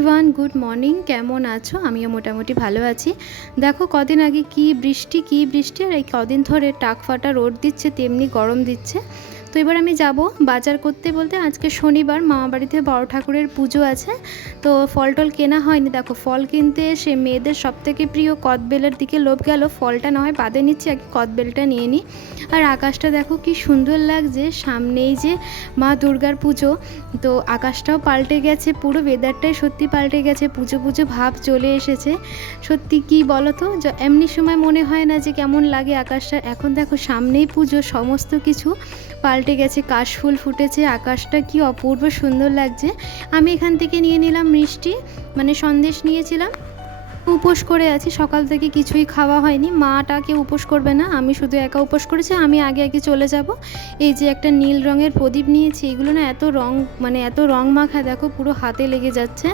One good morning. কেমন আছো? আমিও মোটামুটি ভালো আছি। দেখো কদিন আগে কি বৃষ্টি কি বৃষ্টি, আর এই কদিন ধরে টাক ফাটা রোদ দিচ্ছে, তেমনি গরম দিচ্ছে। তো এবার আমি যাব বাজার করতে বলতে। আজকে শনিবার মামা বাড়িতে বড় ঠাকুরের পুজো আছে। তো ফল টল কেনা হয়নি। দেখো, ফল কিনতে এসে মেয়েদের সবথেকে প্রিয় কদবেলের দিকে লোভ গেল। ফলটা না হয় বাদে নিচ্ছি, আগে কদবেলটা নিয়ে নিই আর আকাশটা দেখো কি সুন্দর লাগছে। সামনেই যে মা দুর্গার পুজো, তো আকাশটাও পাল্টে গেছে। পুরো ওয়েদারটাই সত্যি পাল্টে গেছে। পুজো পুজো ভাব চলে এসেছে। সত্যি কি বলো তো এমনি সময় মনে হয় না যে কেমন লাগে আকাশটা। এখন দেখো সামনেই পুজো, সমস্ত কিছু। পাল্টে গেছে কাশফুল ফুটেছে, আকাশটা কি অপূর্ব সুন্দর লাগছে। আমি এখান থেকে নিয়ে নিলাম মিষ্টি মানে সন্দেশ নিয়েছিলাম। উপোস করে আছি, সকাল থেকে কিছুই খাওয়া হয়নি। মাটাকে উপোস করবে না, আমি শুধু একা উপোস করেছি, আমি আগে আগে চলে যাব। এই যে একটা নীল রঙের প্রদীপ নিয়েছি, এগুলো না এত রং মানে এত রং মাখা দেখো পুরো হাতে লেগে যাচ্ছে।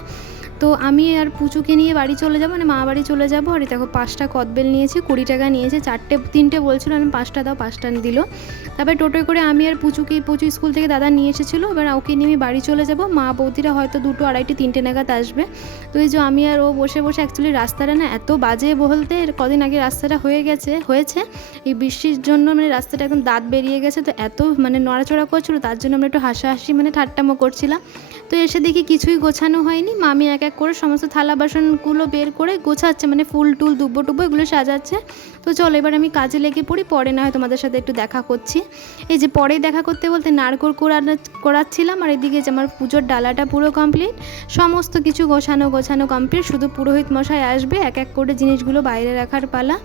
তো আমি আর পুচুকে নিয়ে বাড়ি চলে যাব মানে মা বাড়ি চলে যাব। আর দেখো, পাঁচটা কদবেল নিয়েছে, কুড়ি টাকা নিয়েছে, চারটে, তিনটে বলছিল, আমি পাঁচটা দাও, পাঁচটা দিল। তারপরে টোটোয় করে আমি আর পুচুকে, পুচু স্কুল থেকে দাদা নিয়ে এসেছিল, এবার ওকে নিয়ে আমি বাড়ি চলে যাব। মা বৌদিরা হয়তো দুটো আড়াইটে, তিনটে নাগাদ আসবে। তো এই যে আমি আর ও বসে বসে অ্যাকচুয়ালি রাস্তাটা না এত বাজে বলতে, কদিন আগে রাস্তাটা হয়ে গেছে, হয়েছে। এই বৃষ্টির জন্য মানে রাস্তাটা একদম দাঁত বেরিয়ে গেছে, তো এত মানে নড়াচড়া করছিল, তার জন্য আমরা একটু হাসাহাসি মানে ঠাট্টামো করছিলাম। তো এসে দেখি কিছুই গোছানো হয়নি মামি এক এক করে সমস্ত থালা বাসনগুলো বের করে গোছাচ্ছে মানে ফুল টুল, দুব্বো টুব্বো এগুলো সাজাচ্ছে। তো চলো এবার আমি কাজে লেগে পড়ি, পরে না হয় তোমাদের সাথে একটু দেখা করছি। এই যে পরে দেখা করতে বলতে কোড়ানো করাচ্ছিলাম আর এদিকে যে আমার পুজোর ডালাটা পুরো কমপ্লিট সমস্ত কিছু গোছানো গোছানো কমপ্লিট শুধু পুরোহিত মশাই আসবে, এক এক করে জিনিসগুলো বাইরে রাখার পালা।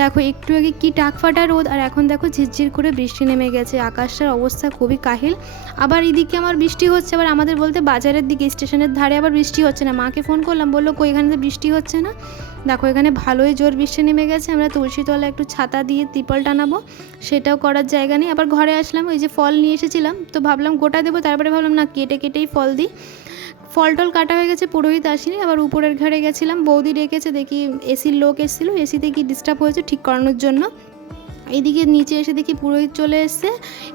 দেখো একটু আগে কি টাকফাটা রোদ, আর এখন দেখো ঝিরঝির করে বৃষ্টি নেমে গেছে আকাশটার অবস্থা খুবই কাহিল। আবার এদিকে আমার বৃষ্টি হচ্ছে, আবার আমাদের বলতে বাজারের দিকে, স্টেশনের ধারে আবার বৃষ্টি হচ্ছে না মাকে ফোন করলাম, বলল, কই, এখানে তো বৃষ্টি হচ্ছে না? দেখো, এখানে ভালোই জোর বৃষ্টি নেমে গেছে, আমরা তুলসীতলা একটু ছাতা দিয়ে তিপল টানাবো, সেটাও করার জায়গা নেই। আবার ঘরে আসলাম, ওই যে ফল নিয়ে এসেছিলাম, তো ভাবলাম গোটা দেবো, তারপরে ভাবলাম, না, কেটে কেটেই ফল দিই। ফল টল কাটা হয়ে গেছে, পুরোহিত আসেনি, আবার উপরের ঘরে গেছিলাম, বৌদি ডেকেছে, দেখি এসির লোক এসেছিল, এসিতে কি ডিস্টার্ব হয়েছে ঠিক করানোর জন্য। এইদিকে নিচে এসে দেখি পুরোহিত চলে এসছে।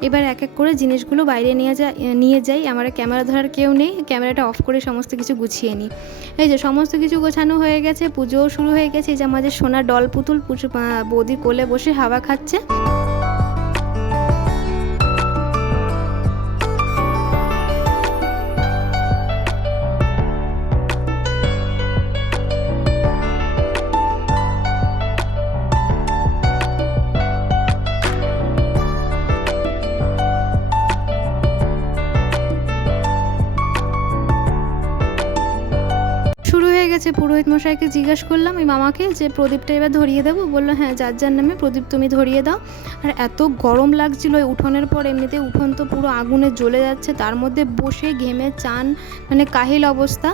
এবার এক এক করে জিনিসগুলো বাইরে নিয়ে যা, নিয়ে যাই। আমার ক্যামেরা ধরার কেউ নেই। ক্যামেরাটা অফ করে সমস্ত কিছু গুছিয়ে নিই। এই যে সমস্ত কিছু গোছানো হয়ে গেছে, পুজোও শুরু হয়ে গেছে। যে আমাদের সোনার ডল পুতুল বৌদি কোলে বসে হাওয়া খাচ্ছে। গেছে পুরোহিত মশাইকে জিজ্ঞেস করলাম ওই মামাকে যে প্রদীপটা এবার ধরিয়ে দেবো? বলল হ্যাঁ যার যার নামে প্রদীপ তুমি ধরিয়ে দাও। আর এত গরম লাগছিল ওই উঠোনের পর এমনিতে উঠোন তো পুরো আগুনে জ্বলে যাচ্ছে, তার মধ্যে বসে ঘেমে চান মানে কাহিল অবস্থা।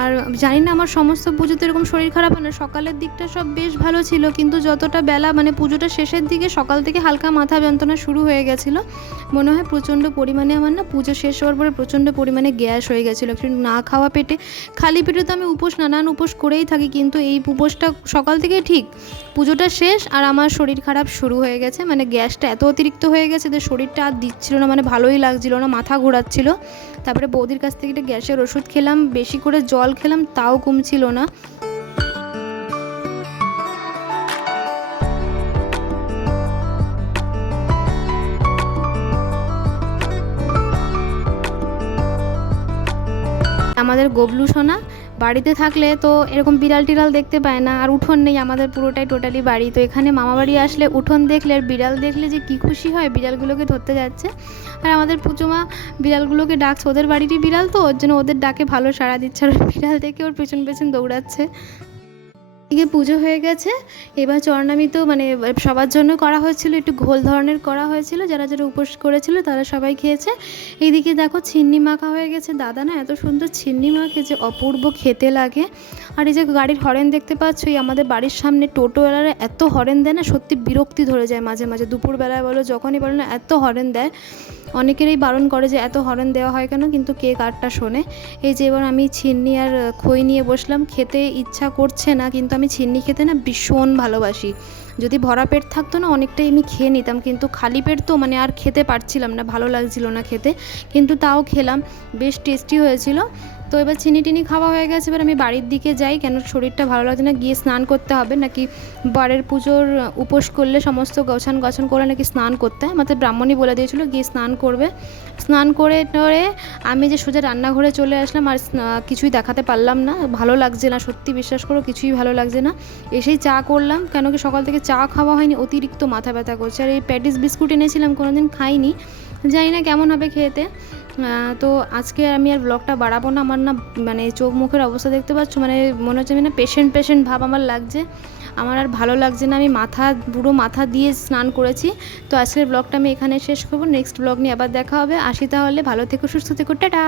আর জানি না আমার সমস্ত পুজোতে এরকম শরীর খারাপ হয় না। সকালের দিকটা সব বেশ ভালো ছিল, কিন্তু যতটা বেলা মানে পুজোটা শেষের দিকে সকাল থেকে হালকা মাথা যন্ত্রণা শুরু হয়ে গেছিল। মনে হয় প্রচণ্ড পরিমাণে আমার না পুজো শেষ হওয়ার পরে প্রচণ্ড পরিমাণে গ্যাস হয়ে গেছিল। একটু না খাওয়া পেটে, খালি পেটে তো আমি উপোস, নানান উপোস করেই থাকি, কিন্তু এই উপোসটা সকাল থেকে ঠিক। পুজোটা শেষ আর আমার শরীর খারাপ শুরু হয়ে গেছে মানে গ্যাসটা এত অতিরিক্ত হয়ে গেছে যে শরীরটা আর দিচ্ছিল না মানে ভালোই লাগছিল না, মাথা ঘোরাচ্ছিল। তারপরে বৌদির কাছ থেকে একটা গ্যাসের ওষুধ খেলাম, বেশি করে জল খেলাম তাও কমছিল না। আমাদের গবলু সোনা বাড়িতে থাকলে তো এরকম বিড়াল টিড়াল দেখতে পায় না, আর উঠোন নেই আমাদের পুরোটাই টোটালি বাড়ি। তো এখানে মামা বাড়ি আসলে উঠোন দেখলে আর বিড়াল দেখলে যে কী খুশি হয়, বিড়ালগুলোকে ধরতে যাচ্ছে। আর আমাদের পুচুমা বিড়ালগুলোকে ডাকছে, ওদের বাড়িরই বিড়াল তো, ওর জন্য ওদের ডাকে ভালো সাড়া দিচ্ছে, আর বিড়াল দেখে ওর পেছন পেছন দৌড়াচ্ছে। এদিকে পুজো হয়ে গেছে। এবার চরণামি তো মানে সবার জন্য করা হয়েছিল, একটু ঘোল ধরনের করা হয়েছিল, যারা যারা উপোস করেছিল তারা সবাই খেয়েছে। এইদিকে দেখো ছিন্নি মাখা হয়ে গেছে। দাদা না এত সুন্দর ছিন্নি মাখে যে অপূর্ব খেতে লাগে। আর এই যে গাড়ির হরেন দেখতে পাচ্ছ আমাদের বাড়ির সামনে টোটোওয়ালারা এত হরেন দেয় না, সত্যি বিরক্তি ধরে যায় মাঝে মাঝে। দুপুরবেলায় বলো, যখনই বলো না, এত হরেন দেয়। অনেকেরই বারণ করে যে এত হরেন দেওয়া হয় কেন, কিন্তু কে কারটা শোনে। এই যে এবার আমি ছিন্নি আর খই নিয়ে বসলাম, খেতে ইচ্ছা করছে না, কিন্তু আমি ছিন্নি খেতে না ভীষণ ভালোবাসি। যদি ভরা পেট থাকতো না, অনেকটাই আমি খেয়ে নিতাম। কিন্তু খালি পেট তো মানে আর খেতে পারছিলাম না, ভালো লাগছিল না খেতে। কিন্তু তাও খেলাম, বেশ টেস্টি হয়েছিল। তো এবার চিনি টিনি খাওয়া হয়ে গেছে, এবার আমি বাড়ির দিকে যাই। কেন শরীরটা ভালো লাগছে না, গিয়ে স্নান করতে হবে। নাকি বারের পুজোর উপোস করলে সমস্ত গছান গছন করে নাকি স্নান করতে হয়? আমাদের ব্রাহ্মণই বলে দিয়েছিল, গিয়ে স্নান করবে। স্নান করে টরে আমি যে সোজা রান্নাঘরে চলে আসলাম আর কিছুই দেখাতে পারলাম না। ভালো লাগছে না, সত্যি বিশ্বাস করো, কিছুই ভালো লাগছে না। এসেই চা করলাম, কেন কি সকাল থেকে চা খাওয়া হয়নি, অতিরিক্ত মাথা ব্যথা করছে। আর এই প্যাটিস বিস্কুট এনেছিলাম, কোনোদিন খাইনি। জানি না কেমন হবে খেতে। তো আজকে আমি আর ব্লগটা বাড়াবো না। আমার না মানে চোখ মুখের অবস্থা দেখতে পাচ্ছ মানে মনে হচ্ছে আমি না পেশেন্ট পেশেন্ট ভাব আমার লাগছে। আমার আর ভালো লাগছে না। আমি মাথা বুড়ো মাথা দিয়ে স্নান করেছি। তো আজকের ব্লগটা আমি এখানে শেষ করব। নেক্সট ব্লগ নিয়ে আবার দেখা হবে। আসি তাহলে। ভালো থেকো, সুস্থ থেকো। টাটা!